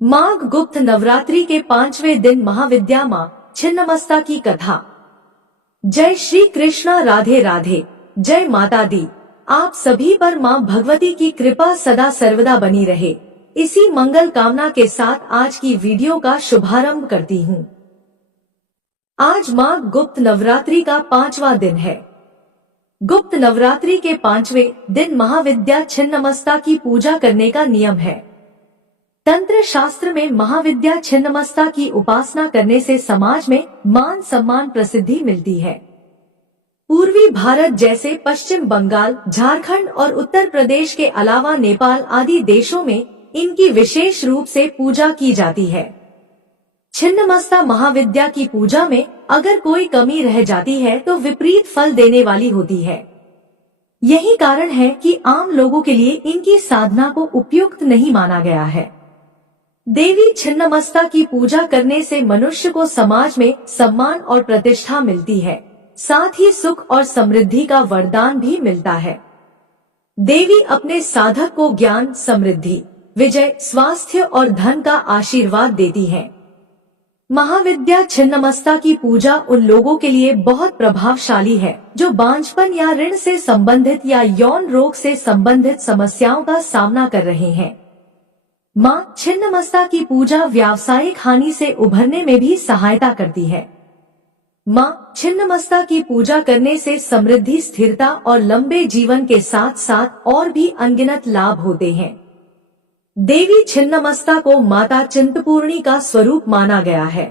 माघ गुप्त नवरात्रि के 5वें दिन महाविद्या मां छिन्नमस्ता की कथा। जय श्री कृष्णा, राधे राधे, जय माता दी। आप सभी पर मां भगवती की कृपा सदा सर्वदा बनी रहे, इसी मंगल कामना के साथ आज की वीडियो का शुभारंभ करती हूँ। आज माघ गुप्त नवरात्रि का 5वां दिन है। गुप्त नवरात्रि के 5वें दिन महाविद्या छिन्नमस्ता की पूजा करने का नियम है। तंत्र शास्त्र में महाविद्या छिन्नमस्ता की उपासना करने से समाज में मान सम्मान प्रसिद्धि मिलती है। पूर्वी भारत जैसे पश्चिम बंगाल, झारखंड और उत्तर प्रदेश के अलावा नेपाल आदि देशों में इनकी विशेष रूप से पूजा की जाती है। छिन्नमस्ता महाविद्या की पूजा में अगर कोई कमी रह जाती है तो विपरीत फल देने वाली होती है। यही कारण है कि आम लोगों के लिए इनकी साधना को उपयुक्त नहीं माना गया है। देवी छिन्नमस्ता की पूजा करने से मनुष्य को समाज में सम्मान और प्रतिष्ठा मिलती है, साथ ही सुख और समृद्धि का वरदान भी मिलता है। देवी अपने साधक को ज्ञान, समृद्धि, विजय, स्वास्थ्य और धन का आशीर्वाद देती है। महाविद्या छिन्नमस्ता की पूजा उन लोगों के लिए बहुत प्रभावशाली है जो बांझपन या ऋण से संबंधित या यौन रोग से संबंधित समस्याओं का सामना कर रहे हैं। मां छिन्नमस्ता की पूजा व्यावसायिक हानि से उभरने में भी सहायता करती है। मां छिन्नमस्ता की पूजा करने से समृद्धि, स्थिरता और लंबे जीवन के साथ साथ और भी अनगिनत लाभ होते हैं। देवी छिन्नमस्ता को माता चिंतपूर्णी का स्वरूप माना गया है।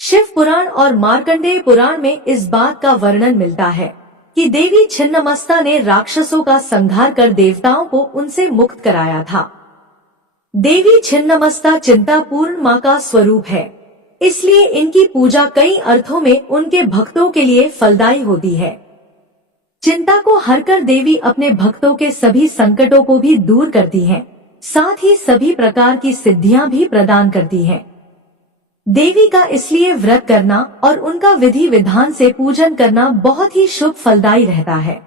शिव पुराण और मार्कंडेय पुराण में इस बात का वर्णन मिलता है कि देवी छिन्नमस्ता ने राक्षसों का संहार कर देवताओं को उनसे मुक्त कराया था। देवी छिन्नमस्ता चिंतापूर्ण मां का स्वरूप है, इसलिए इनकी पूजा कई अर्थों में उनके भक्तों के लिए फलदायी होती है। चिंता को हरकर देवी अपने भक्तों के सभी संकटों को भी दूर करती हैं, साथ ही सभी प्रकार की सिद्धियां भी प्रदान करती हैं। देवी का इसलिए व्रत करना और उनका विधि विधान से पूजन करना बहुत ही शुभ फलदायी रहता है।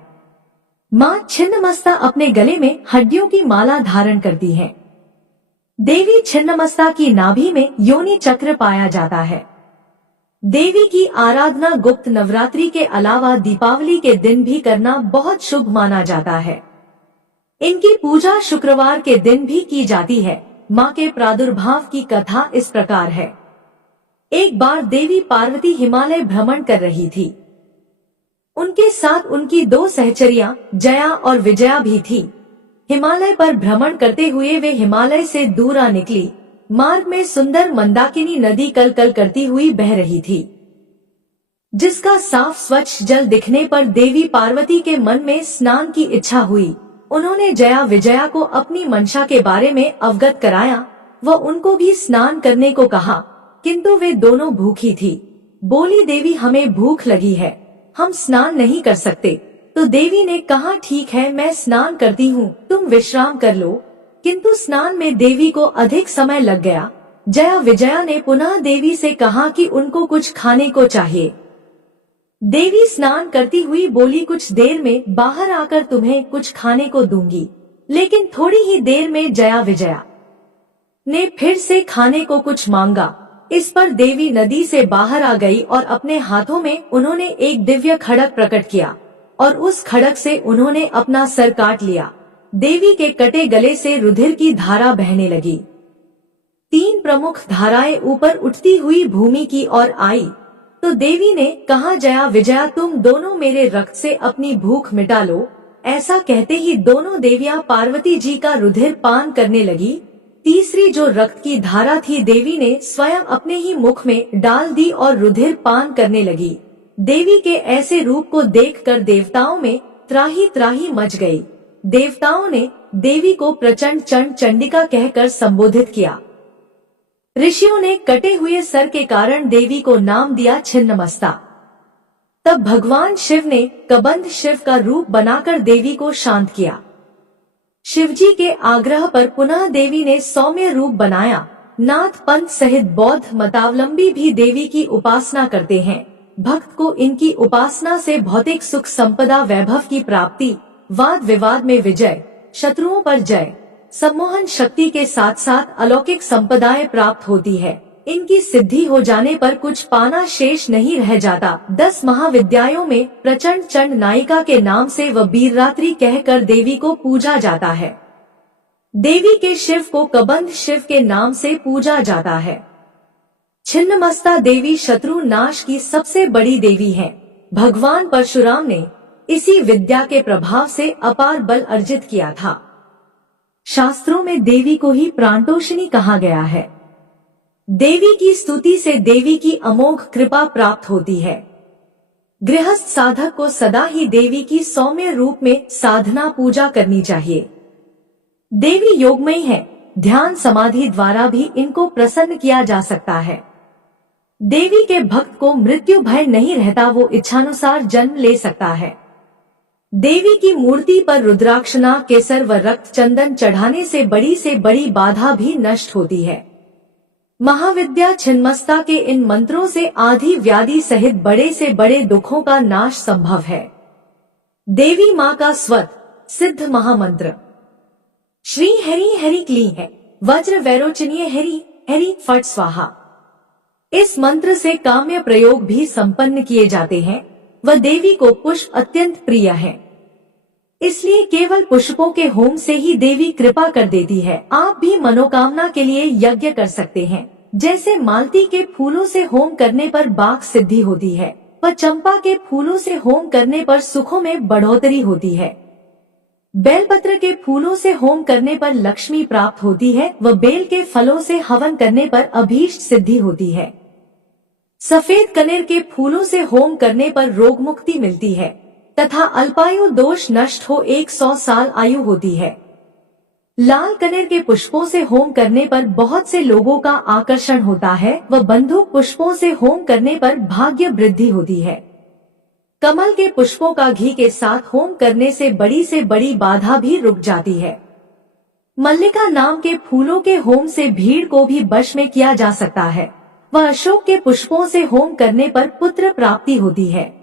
मां छिन्नमस्ता अपने गले में हड्डियों की माला धारण करती है। देवी छिन्नमस्ता की नाभि में योनि चक्र पाया जाता है। देवी की आराधना गुप्त नवरात्रि के अलावा दीपावली के दिन भी करना बहुत शुभ माना जाता है। इनकी पूजा शुक्रवार के दिन भी की जाती है। मां के प्रादुर्भाव की कथा इस प्रकार है। एक बार देवी पार्वती हिमालय भ्रमण कर रही थी। उनके साथ उनकी 2 सहचरियां जया और विजया भी थी। हिमालय पर भ्रमण करते हुए वे हिमालय से दूर आ निकली। मार्ग में सुंदर मंदाकिनी नदी कल कल करती हुई बह रही थी, जिसका साफ स्वच्छ जल दिखने पर देवी पार्वती के मन में स्नान की इच्छा हुई। उन्होंने जया विजया को अपनी मंशा के बारे में अवगत कराया व उनको भी स्नान करने को कहा, किंतु वे दोनों भूखी थी। बोली, देवी हमें भूख लगी है, हम स्नान नहीं कर सकते। तो देवी ने कहा, ठीक है, मैं स्नान करती हूँ, तुम विश्राम कर लो। किंतु स्नान में देवी को अधिक समय लग गया। जया विजया ने पुनः देवी से कहा कि उनको कुछ खाने को चाहिए। देवी स्नान करती हुई बोली, कुछ देर में बाहर आकर तुम्हें कुछ खाने को दूंगी। लेकिन थोड़ी ही देर में जया विजया ने फिर से खाने को कुछ मांगा। इस पर देवी नदी से बाहर आ गई और अपने हाथों में उन्होंने एक दिव्य खड़ग प्रकट किया और उस खड़ग से उन्होंने अपना सर काट लिया। देवी के कटे गले से रुधिर की धारा बहने लगी। 3 प्रमुख धाराएं ऊपर उठती हुई भूमि की ओर आई तो देवी ने कहा, जया विजया तुम दोनों मेरे रक्त से अपनी भूख मिटा लो। ऐसा कहते ही दोनों देवियां पार्वती जी का रुधिर पान करने लगी। तीसरी जो रक्त की धारा थी देवी ने स्वयं अपने ही मुख में डाल दी और रुधिर पान करने लगी। देवी के ऐसे रूप को देखकर देवताओं में त्राही त्राही मच गई। देवताओं ने देवी को प्रचंड चंड चंडिका कहकर संबोधित किया। ऋषियों ने कटे हुए सर के कारण देवी को नाम दिया छिन्नमस्ता। तब भगवान शिव ने कबंध शिव का रूप बनाकर देवी को शांत किया। शिवजी के आग्रह पर पुनः देवी ने सौम्य रूप बनाया। नाथ पंथ सहित बौद्ध मतावलंबी भी देवी की उपासना करते हैं। भक्त को इनकी उपासना से भौतिक सुख, संपदा, वैभव की प्राप्ति, वाद विवाद में विजय, शत्रुओं पर जय, सम्मोहन शक्ति के साथ साथ अलौकिक संपदाएं प्राप्त होती है। इनकी सिद्धि हो जाने पर कुछ पाना शेष नहीं रह जाता। 10 महाविद्याओं में प्रचंड चंड नायिका के नाम से व बीररात्रि कहकर देवी को पूजा जाता है। देवी के शिव को कबंध शिव के नाम से पूजा जाता है। छिन्नमस्ता देवी शत्रु नाश की सबसे बड़ी देवी है। भगवान परशुराम ने इसी विद्या के प्रभाव से अपार बल अर्जित किया था। शास्त्रों में देवी को ही प्राणतोषिणी कहा गया है। देवी की स्तुति से देवी की अमोघ कृपा प्राप्त होती है। गृहस्थ साधक को सदा ही देवी की सौम्य रूप में साधना पूजा करनी चाहिए। देवी योगमयी है, ध्यान समाधि द्वारा भी इनको प्रसन्न किया जा सकता है। देवी के भक्त को मृत्यु भय नहीं रहता, वो इच्छानुसार जन्म ले सकता है। देवी की मूर्ति पर रुद्राक्षना केसर व रक्त चंदन चढ़ाने से बड़ी बाधा भी नष्ट होती है। महाविद्या छिन्नमस्ता के इन मंत्रों से आदि व्याधि सहित बड़े से बड़े दुखों का नाश संभव है। देवी माँ का स्वत सिद्ध महामंत्र श्री हरि हरि क्ली है, वज्र वैरोचनीय हरि हरि फट स्वाहा। इस मंत्र से काम्य प्रयोग भी संपन्न किए जाते हैं व देवी को पुष्प अत्यंत प्रिय है, इसलिए केवल पुष्पों के होम से ही देवी कृपा कर देती है। आप भी मनोकामना के लिए यज्ञ कर सकते हैं। जैसे मालती के फूलों से होम करने पर बाघ सिद्धि होती है व चंपा के फूलों से होम करने पर सुखों में बढ़ोतरी होती है। बेलपत्र के फूलों से होम करने पर लक्ष्मी प्राप्त होती है व बेल के फलों से हवन करने पर अभीष्ट सिद्धि होती है। सफेद कनेर के फूलों से होम करने पर रोग मुक्ति मिलती है तथा अल्पायु दोष नष्ट हो 100 साल आयु होती है। लाल कनेर के पुष्पों से होम करने पर बहुत से लोगों का आकर्षण होता है व बंदूक पुष्पों से होम करने पर भाग्य वृद्धि होती है। कमल के पुष्पों का घी के साथ होम करने से बड़ी बाधा भी रुक जाती है। मल्लिका नाम के फूलों के होम से भीड़ को भी वश में किया जा सकता है व अशोक के पुष्पों से होम करने पर पुत्र प्राप्ति होती है।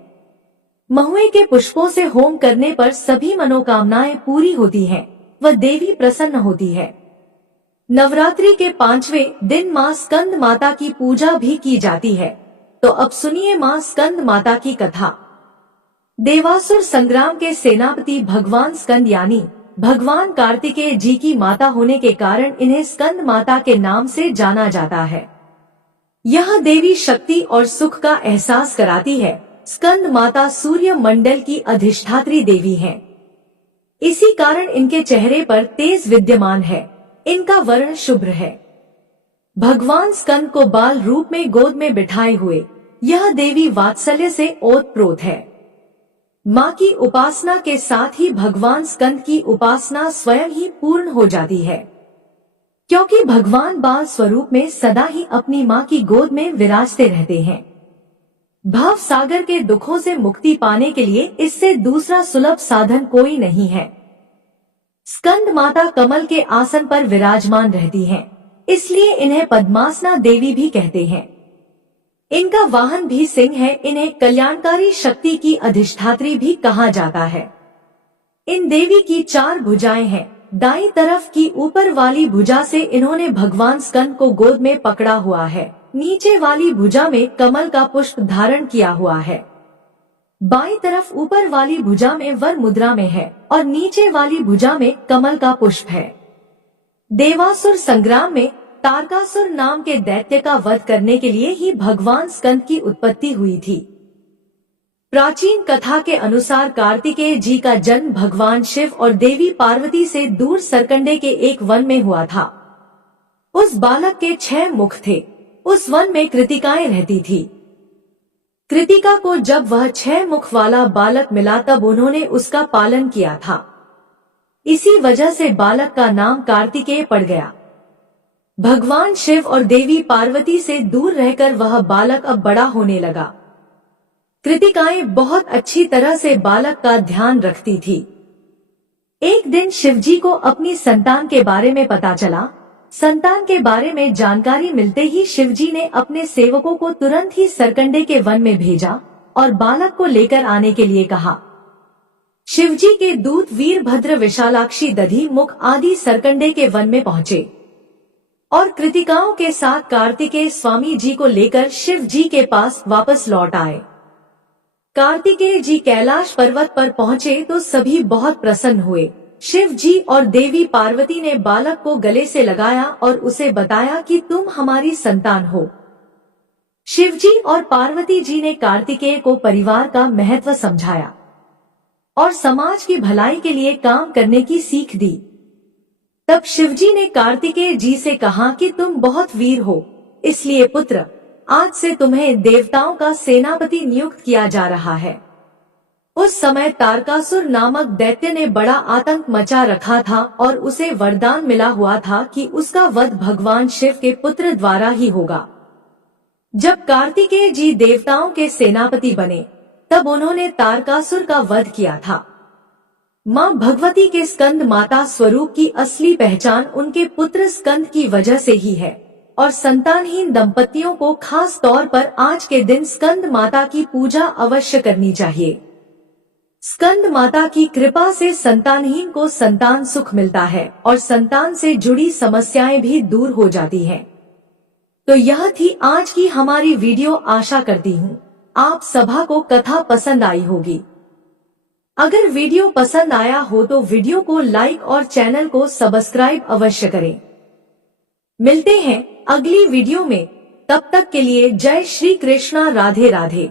महुए के पुष्पों से होम करने पर सभी मनोकामनाएं पूरी होती हैं व देवी प्रसन्न होती है। नवरात्रि के 5वें दिन मां स्कंद माता की पूजा भी की जाती है। तो अब सुनिए मां स्कंद माता की कथा। देवासुर संग्राम के सेनापति भगवान स्कंद यानी भगवान कार्तिकेय जी की माता होने के कारण इन्हें स्कंद माता के नाम से जाना जाता है। यह देवी शक्ति और सुख का एहसास कराती है। स्कंद माता सूर्य मंडल की अधिष्ठात्री देवी हैं। इसी कारण इनके चेहरे पर तेज विद्यमान है। इनका वर्ण शुभ्र है। भगवान स्कंद को बाल रूप में गोद में बिठाए हुए यह देवी वात्सल्य से ओतप्रोत है। माँ की उपासना के साथ ही भगवान स्कंद की उपासना स्वयं ही पूर्ण हो जाती है, क्योंकि भगवान बाल स्वरूप में सदा ही अपनी माँ की गोद में विराजते रहते हैं। भव सागर के दुखों से मुक्ति पाने के लिए इससे दूसरा सुलभ साधन कोई नहीं है। स्कंद माता कमल के आसन पर विराजमान रहती हैं, इसलिए इन्हें पद्मासना देवी भी कहते हैं। इनका वाहन भी सिंह है। इन्हें कल्याणकारी शक्ति की अधिष्ठात्री भी कहा जाता है। इन देवी की 4 भुजाएं हैं। दाईं तरफ की ऊपर वाली भुजा से इन्होंने भगवान स्कंद को गोद में पकड़ा हुआ है। नीचे वाली भुजा में कमल का पुष्प धारण किया हुआ है। बाईं तरफ ऊपर वाली भुजा में वर मुद्रा में है और नीचे वाली भुजा में कमल का पुष्प है। देवासुर संग्राम में तारकासुर नाम के दैत्य का वध करने के लिए ही भगवान स्कंद की उत्पत्ति हुई थी। प्राचीन कथा के अनुसार कार्तिकेय जी का जन्म भगवान शिव और देवी पार्वती से दूर सरकंडे के एक वन में हुआ था। उस बालक के 6 मुख थे। उस वन में कृतिकाएं रहती थी। कृतिका को जब वह 6 मुख वाला बालक मिला तब उन्होंने उसका पालन किया था। इसी वजह से बालक का नाम कार्तिकेय पड़ गया। भगवान शिव और देवी पार्वती से दूर रहकर वह बालक अब बड़ा होने लगा। कृतिकाएं बहुत अच्छी तरह से बालक का ध्यान रखती थी। एक दिन शिवजी को अपनी संतान के बारे में पता चला। संतान के बारे में जानकारी मिलते ही शिवजी ने अपने सेवकों को तुरंत ही सरकंडे के वन में भेजा और बालक को लेकर आने के लिए कहा। शिवजी के दूत वीरभद्र, विशालाक्षी, दधि मुख आदि सरकंडे के वन में पहुँचे और कृतिकाओं के साथ कार्तिकेय स्वामी जी को लेकर शिव जी के पास वापस लौट आए। कार्तिकेय जी कैलाश पर्वत पर पहुँचे तो सभी बहुत प्रसन्न हुए। शिव जी और देवी पार्वती ने बालक को गले से लगाया और उसे बताया कि तुम हमारी संतान हो। शिव जी और पार्वती जी ने कार्तिकेय को परिवार का महत्व समझाया और समाज की भलाई के लिए काम करने की सीख दी। तब शिवजी ने कार्तिकेय जी से कहा कि तुम बहुत वीर हो, इसलिए पुत्र, आज से तुम्हें देवताओं का सेनापति नियुक्त किया जा रहा है। उस समय तारकासुर नामक दैत्य ने बड़ा आतंक मचा रखा था और उसे वरदान मिला हुआ था कि उसका वध भगवान शिव के पुत्र द्वारा ही होगा। जब कार्तिकेय जी देवताओं के सेनापति बने तब उन्होंने तारकासुर का वध किया था। मां भगवती के स्कंद माता स्वरूप की असली पहचान उनके पुत्र स्कंद की वजह से ही है और संतानहीन दंपतियों को खास तौर पर आज के दिन स्कंद माता की पूजा अवश्य करनी चाहिए। स्कंद माता की कृपा से संतानहीन को संतान सुख मिलता है और संतान से जुड़ी समस्याएं भी दूर हो जाती हैं। तो यह थी आज की हमारी वीडियो। आशा करती हूँ आप सभा को कथा पसंद आई होगी। अगर वीडियो पसंद आया हो तो वीडियो को लाइक और चैनल को सब्सक्राइब अवश्य करें। मिलते हैं अगली वीडियो में, तब तक के लिए जय श्री कृष्णा, राधे राधे।